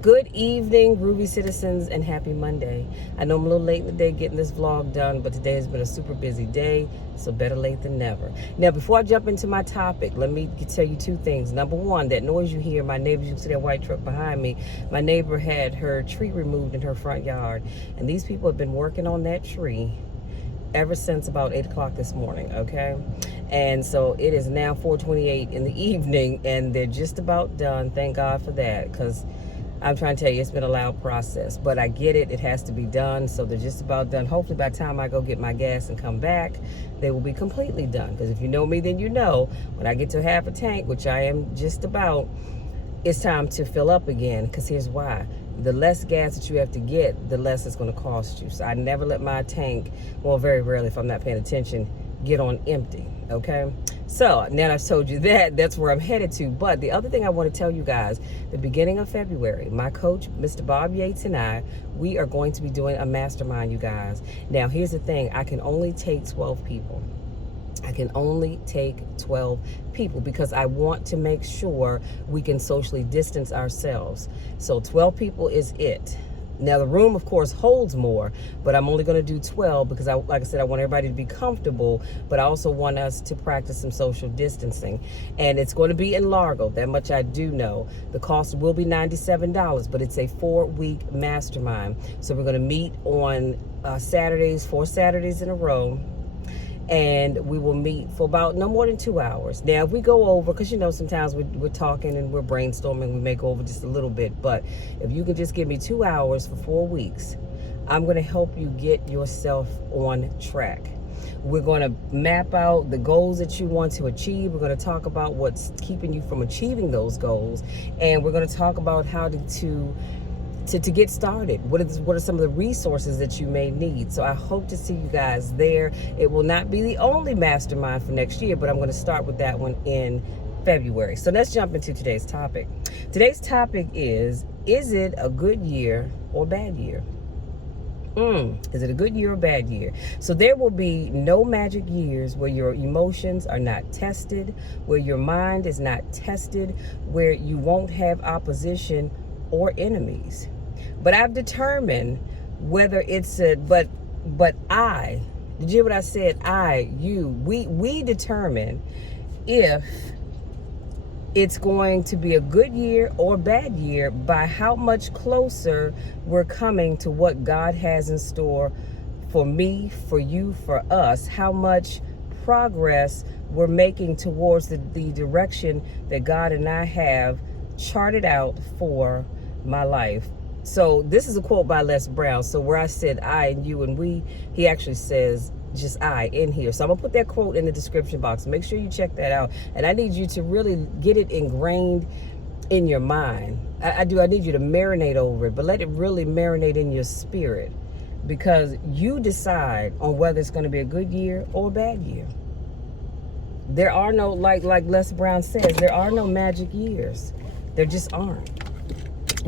Good evening, Groovy citizens, and happy Monday. I know I'm a little late in the day getting this vlog done, but today has been a super busy day, so better late than never. Now, before I jump into my topic, let me tell you two things. Number one, that noise you hear, my neighbors, you can see that white truck behind me. My neighbor had her tree removed in her front yard, and these people have been working on that tree ever since about 8 o'clock this morning, okay? And so it is now 4:28 in the evening, and they're just about done. Thank God for that, because I'm trying to tell you, it's been a loud process, but I get it. It has to be done, so they're just about done. Hopefully by the time I go get my gas and come back, they will be completely done. Because if you know me, then you know when I get to half a tank, which I am just about, it's time to fill up again. Because here's why. The less gas that you have to get, the less it's going to cost you. So I never let my tank, well, very rarely if I'm not paying attention, get on empty, okay? So now I've told you that, that's where I'm headed to. But the other thing I want to tell you guys, the beginning of February, my coach, Mr. Bob Yates, and I, we are going to be doing a mastermind, you guys. Now, here's the thing. I can only take 12 people. I can only take 12 people because I want to make sure we can socially distance ourselves. So 12 people is it. Now, the room, of course, holds more, but I'm only going to do 12 because, like I said, I want everybody to be comfortable, but I also want us to practice some social distancing. And it's going to be in Largo. That much I do know. The cost will be $97, but it's a 4-week mastermind. So we're going to meet on Saturdays, 4 Saturdays in a row. And we will meet for about no more than 2 hours. Now, if we go over, because you know sometimes we're talking and we're brainstorming, we may go over just a little bit, but if you can just give me 2 hours for 4 weeks, I'm going to help you get yourself on track. We're going to map out the goals that you want to achieve. We're going to talk about what's keeping you from achieving those goals, and we're going to talk about how to get started. What are some of the resources that you may need? So I hope to see you guys there. It will not be the only mastermind for next year, but I'm going to start with that one in February. So let's jump into today's topic. Today's topic is it a good year or bad year? Is it a good year or bad year? So there will be no magic years where your emotions are not tested, where your mind is not tested, where you won't have opposition or enemies. But I've determined whether it's but I, did you hear what I said? We determine if it's going to be a good year or bad year by how much closer we're coming to what God has in store for me, for you, for us, how much progress we're making towards the direction that God and I have charted out for my life. So this is a quote by Les Brown. So where I said I and you and we, he actually says just I in here. So I'm gonna put that quote in the description box. Make sure you check that out. And I need you to really get it ingrained in your mind. I need you to marinate over it, but let it really marinate in your spirit, because you decide on whether it's going to be a good year or a bad year. There are no, like Les Brown says, there are no magic years. There just aren't.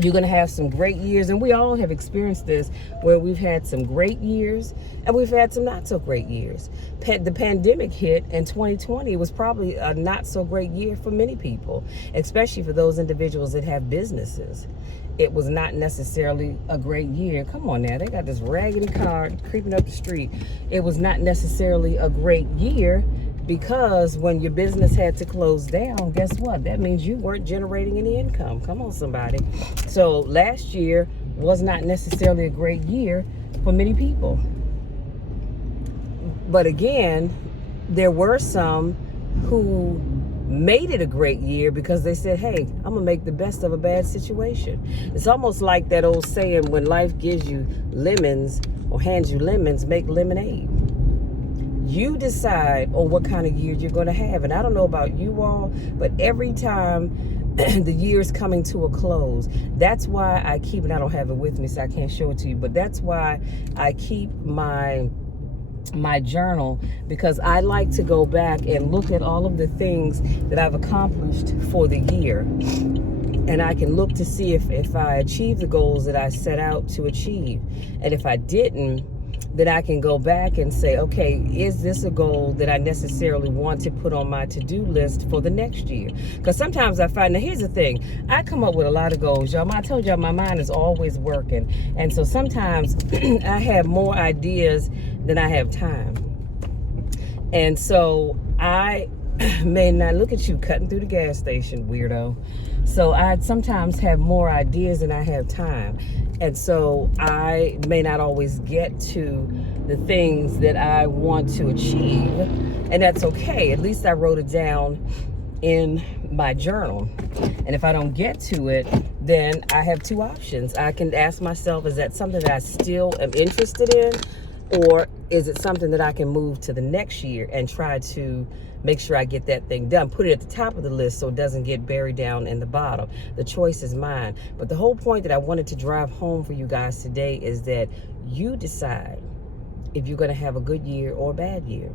You're going to have some great years, and we all have experienced this, where we've had some great years and we've had some not so great years. The pandemic hit in 2020. It was probably a not so great year for many people, especially for those individuals that have businesses. It was not necessarily a great year. Come on now, they got this raggedy car creeping up the street. It was not necessarily a great year, because when your business had to close down, guess what? That means you weren't generating any income. Come on, somebody. So last year was not necessarily a great year for many people. But again, there were some who made it a great year because they said, hey, I'm gonna make the best of a bad situation. It's almost like that old saying, when life gives you lemons or hands you lemons, make lemonade. You decide on what kind of year you're going to have. And I don't know about you all, but every time the year is coming to a close, that's why I keep, and I don't have it with me, so I can't show it to you, but that's why I keep my journal, because I like to go back and look at all of the things that I've accomplished for the year. And I can look to see if I achieved the goals that I set out to achieve. And if I didn't, then I can go back and say, okay, is this a goal that I necessarily want to put on my to-do list for the next year? Because sometimes I find, now here's the thing, I come up with a lot of goals, y'all. I told y'all my mind is always working. And so sometimes I have more ideas than I have time. And so I may not, look at you cutting through the gas station, weirdo. So I sometimes have more ideas than I have time. And so I may not always get to the things that I want to achieve. And that's okay. At least I wrote it down in my journal. And if I don't get to it, then I have two options. I can ask myself, is that something that I still am interested in? Or is it something that I can move to the next year and try to make sure I get that thing done? Put it at the top of the list so it doesn't get buried down in the bottom. The choice is mine. But the whole point that I wanted to drive home for you guys today is that you decide if you're going to have a good year or a bad year.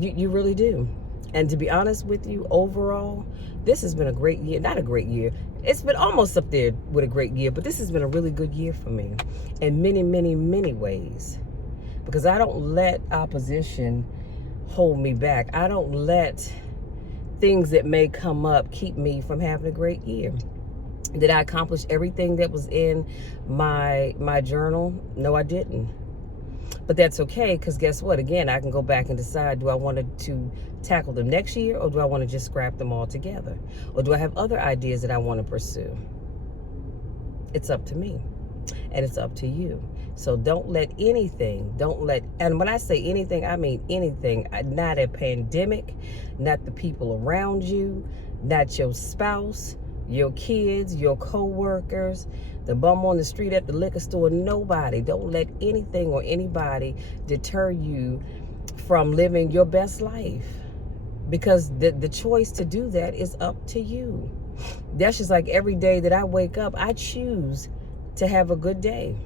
You really do. And to be honest with you, overall, this has been a great year. Not a great year. It's been almost up there with a great year, but this has been a really good year for me in many, many, many ways. Because I don't let opposition hold me back. I don't let things that may come up keep me from having a great year. Did I accomplish everything that was in my journal? No, I didn't. But that's okay, because guess what? Again, I can go back and decide, do I want to tackle them next year, or do I want to just scrap them all together? Or do I have other ideas that I want to pursue? It's up to me, and it's up to you. So don't let anything, and when I say anything, I mean anything, not a pandemic, not the people around you, not your spouse, your kids, your co-workers, the bum on the street at the liquor store, nobody. Don't let anything or anybody deter you from living your best life, because the choice to do that is up to you. That's just like every day that I wake up, I choose to have a good day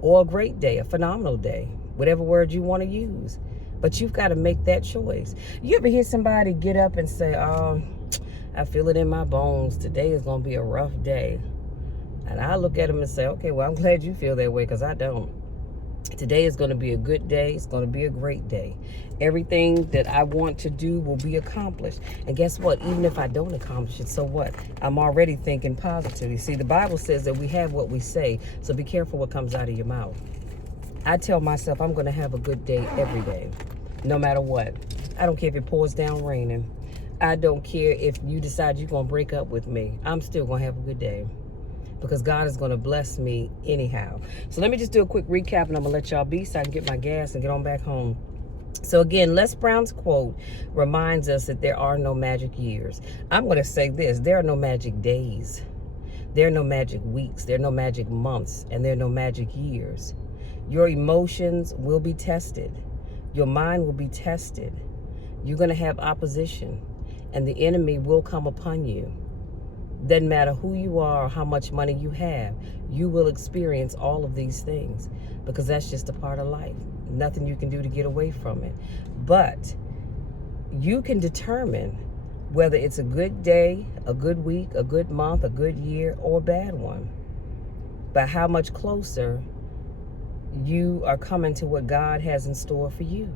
or a great day, a phenomenal day, whatever word you want to use. But you've got to make that choice. You ever hear somebody get up and say, I feel it in my bones, today is going to be a rough day? And I look at them and say, okay, well, I'm glad you feel that way, because I don't. Today is going to be a good day. It's going to be a great day. Everything that I want to do will be accomplished. And guess what? Even if I don't accomplish it, so what? I'm already thinking positively. See, the Bible says that we have what we say. So be careful what comes out of your mouth. I tell myself I'm going to have a good day every day, no matter what. I don't care if it pours down raining. I don't care if you decide you're going to break up with me. I'm still going to have a good day, because God is going to bless me anyhow. So let me just do a quick recap, and I'm going to let y'all be so I can get my gas and get on back home. So again, Les Brown's quote reminds us that there are no magic years. I'm going to say this: there are no magic days. There are no magic weeks. There are no magic months. And there are no magic years. Your emotions will be tested. Your mind will be tested. You're going to have opposition, and the enemy will come upon you. Doesn't matter who you are or how much money you have, you will experience all of these things, because that's just a part of life. Nothing you can do to get away from it. But you can determine whether it's a good day, a good week, a good month, a good year, or a bad one, by how much closer you are coming to what God has in store for you.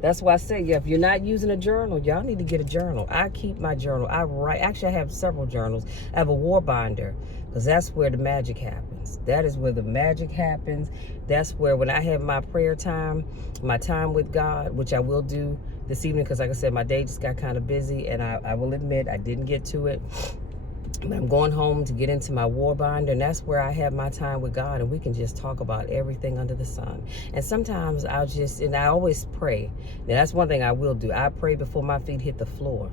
That's why I say, yeah, if you're not using a journal, y'all need to get a journal. I keep my journal. I write. Actually, I have several journals. I have a war binder, because that's where the magic happens. That is where the magic happens. That's where, when I have my prayer time, my time with God, which I will do this evening, because like I said, my day just got kind of busy, and I will admit I didn't get to it. But I'm going home to get into my war binder, and that's where I have my time with God, and we can just talk about everything under the sun. And sometimes I always pray. Now, that's one thing I will do. I pray before my feet hit the floor.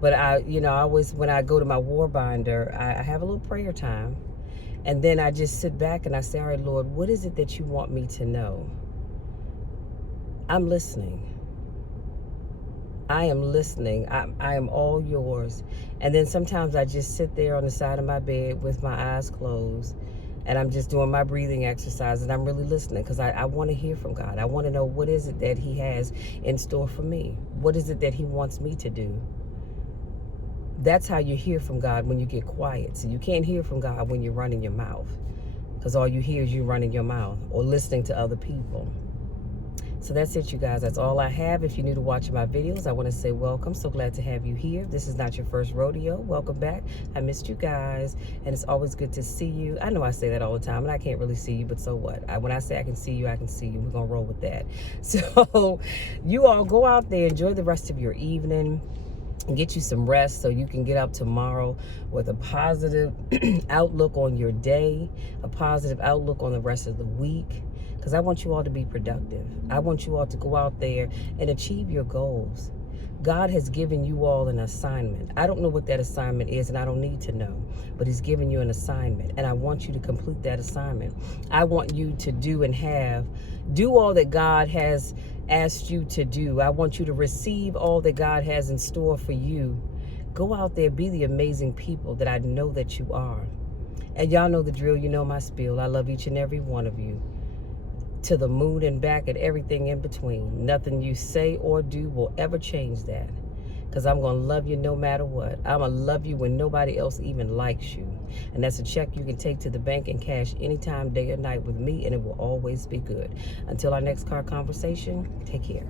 But I always, when I go to my war binder, I have a little prayer time, and then I just sit back and I say, all right, Lord, what is it that you want me to know? I'm listening. I am listening. I am all yours. And then sometimes I just sit there on the side of my bed with my eyes closed, and I'm just doing my breathing exercise, and I'm really listening, because I want to hear from God. I want to know, what is it that he has in store for me? What is it that he wants me to do? That's how you hear from God, when you get quiet. So you can't hear from God when you're running your mouth. because all you hear is you running your mouth or listening to other people. So that's it, you guys. That's all I have. If you're new to watching my videos, I want to say welcome. So glad to have you here. This is not your first rodeo. Welcome back. I missed you guys, and it's always good to see you. I know I say that all the time, and I can't really see you, but so what? When I say I can see you, I can see you. We're going to roll with that. So you all go out there, enjoy the rest of your evening, and get you some rest so you can get up tomorrow with a positive outlook on your day, a positive outlook on the rest of the week. Because I want you all to be productive. I want you all to go out there and achieve your goals. God has given you all an assignment. I don't know what that assignment is, and I don't need to know. But he's given you an assignment, and I want you to complete that assignment. I want you to do all that God has asked you to do. I want you to receive all that God has in store for you. Go out there, be the amazing people that I know that you are. And y'all know the drill. You know my spiel. I love each and every one of you, to the moon and back and everything in between. Nothing you say or do will ever change that, because I'm going to love you no matter what. I'm going to love you when nobody else even likes you. And that's a check you can take to the bank and cash anytime, day or night with me, and it will always be good. Until our next car conversation, take care.